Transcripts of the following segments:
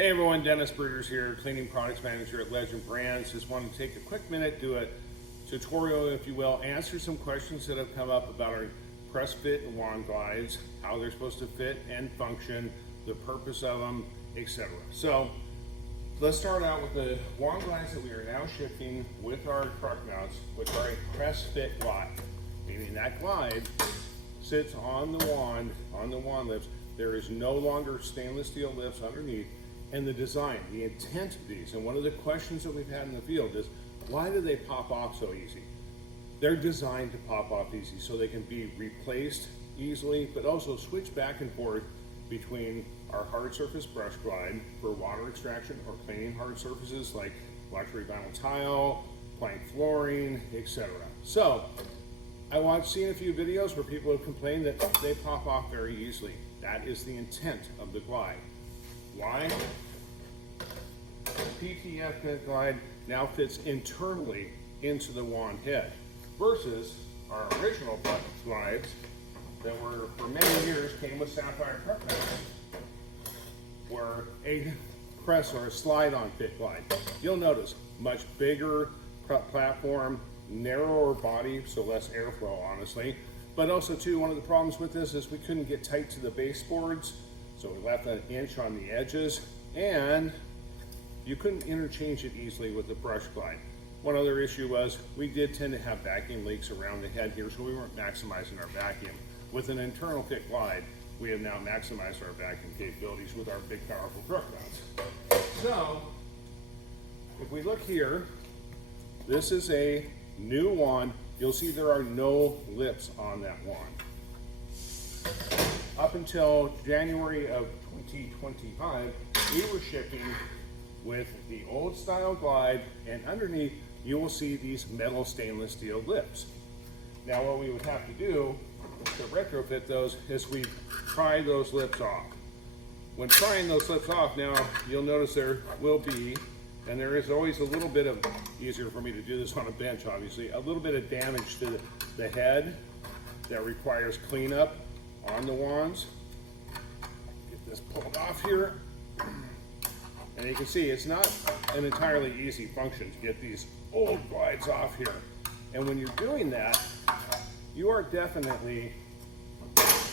Hey everyone, Dennis Bridgers here, Cleaning Products Manager at Legend Brands. Just wanted to take a quick minute, do a tutorial, if you will, answer some questions that have come up about our press fit and wand glides, how they're supposed to fit and function, the purpose of them, etc. So let's start out with the wand glides that we are now shipping with our truck mounts, which are a press fit glide, meaning that glide sits on the wand lips. There is no longer stainless steel lips underneath. And the design, the intent of these, and one of the questions that we've had in the field is, why do they pop off so easy? They're designed to pop off easy so they can be replaced easily, but also switch back and forth between our hard surface brush glide for water extraction or cleaning hard surfaces like luxury vinyl tile, plank flooring, etc. So I seen a few videos where people have complained that they pop off very easily. That is the intent of the glide. Why? The PTF glide now fits internally into the wand head versus our original glides that were for many years came with Sapphire truck mounts, were a press or a slide-on fit glide. You'll notice much bigger platform, narrower body, so less airflow, honestly. But also too, one of the problems with this is we couldn't get tight to the baseboards. So we left an inch on the edges, and you couldn't interchange it easily with the brush glide. One other issue was we did tend to have vacuum leaks around the head here, so we weren't maximizing our vacuum. With an internal fit glide, we have now maximized our vacuum capabilities with our big, powerful truck mounts. So, if we look here, this is a new wand. You'll see there are no lips on that wand. Up until January of 2025, we were shipping with the old style glide, and underneath you will see these metal stainless steel lips. Now what we would have to do to retrofit those is we pry those lips off. When prying those lips off, now you'll notice there will be, and there is always a little bit of, easier for me to do this on a bench obviously, a little bit of damage to the head that requires cleanup on the wands. Get this pulled off here. And you can see it's not an entirely easy function to get these old glides off here. And when you're doing that, you are definitely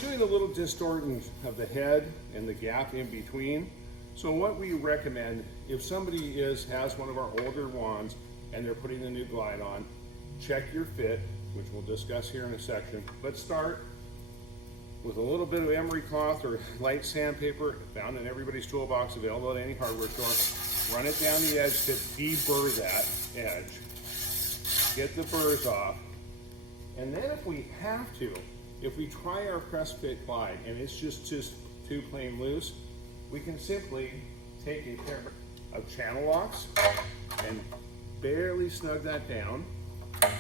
doing a little distorting of the head and the gap in between. So what we recommend, if somebody has one of our older wands and they're putting the new glide on, check your fit, which we'll discuss here in a section, but start with a little bit of emery cloth or light sandpaper found in everybody's toolbox, available at any hardware store. Run it down the edge to deburr that edge. Get the burrs off. And then if we have to, if we try our press fit glide and it's just too plain loose, we can simply take a pair of channel locks and barely snug that down.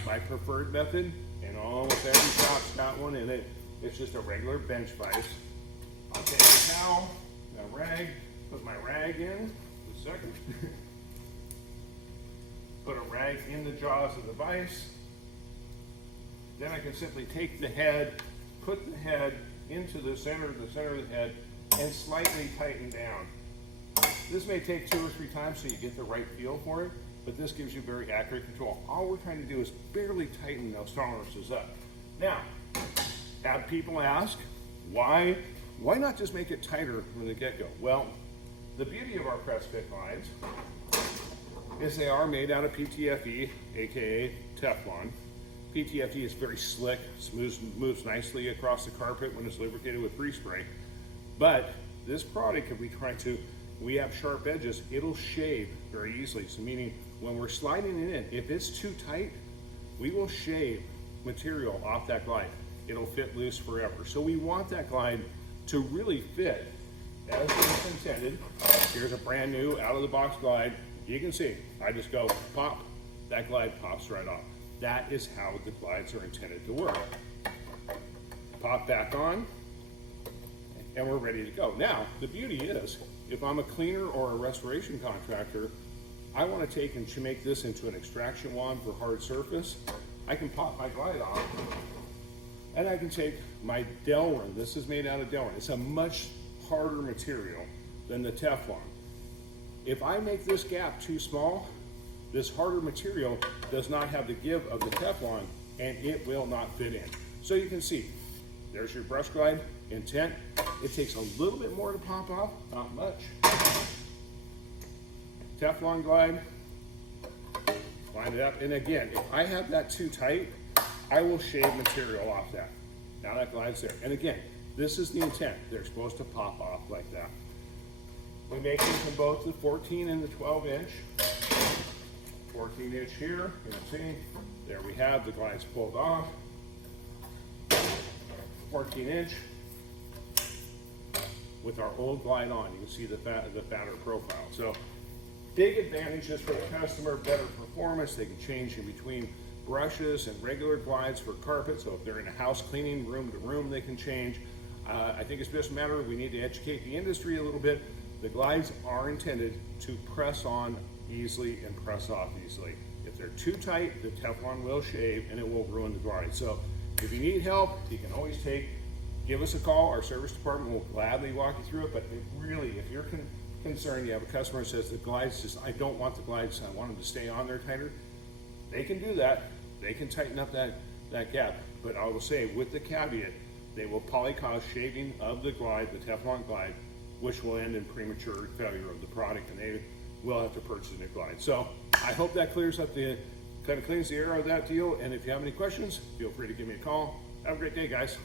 My preferred method, and almost every shop's got one in it, it's just a regular bench vise. I'll take a towel, a rag, put my rag in, a second. Put a rag in the jaws of the vise. Then I can simply take the head, put the head into the center of the head, and slightly tighten down. This may take 2 or 3 times so you get the right feel for it, but this gives you very accurate control. All we're trying to do is barely tighten those tolerances up. Now, have people ask, why not just make it tighter from the get-go? Well, the beauty of our press fit glides is they are made out of PTFE, aka Teflon. PTFE is very slick, moves nicely across the carpet when it's lubricated with free spray. But this product, if we have sharp edges, it'll shave very easily. So meaning when we're sliding it in, if it's too tight, we will shave material off that glide. It'll fit loose forever. So we want that glide to really fit as it's intended. Here's a brand new out of the box glide. You can see, I just go pop, that glide pops right off. That is how the glides are intended to work. Pop back on, and we're ready to go. Now, the beauty is, if I'm a cleaner or a restoration contractor, I want to take and make this into an extraction wand for hard surface. I can pop my glide off, and I can take my Delrin. This is made out of Delrin. It's a much harder material than the Teflon. If I make this gap too small, this harder material does not have the give of the Teflon and it will not fit in. So you can see, there's your brush glide intent. It takes a little bit more to pop off, not much. Teflon glide, line it up. And again, if I have that too tight, I will shave material off that. Now that glides there. And again, this is the intent. They're supposed to pop off like that. We make them from both the 14 and the 12 inch. 14 inch here, you can see, there we have the glides pulled off. 14 inch with our old glide on. You can see the fatter profile. So big advantages for the customer, better performance. They can change in between brushes and regular glides for carpet. So if they're in a house cleaning room to room, they can change. I think it's just a matter of we need to educate the industry a little bit. The glides are intended to press on easily and press off easily. If they're too tight, the Teflon will shave and it will ruin the glide. So if you need help, you can always give us a call. Our service department will gladly walk you through it. But really, if you're concerned, you have a customer who says the glides just, I don't want the glides, I want them to stay on there tighter, they can do that. They can tighten up that gap. But I will say, with the caveat, they will probably cause shaving of the glide, the Teflon glide, which will end in premature failure of the product, and they will have to purchase a new glide. So I hope that clears up kind of cleans the air of that deal. And if you have any questions, feel free to give me a call. Have a great day, guys.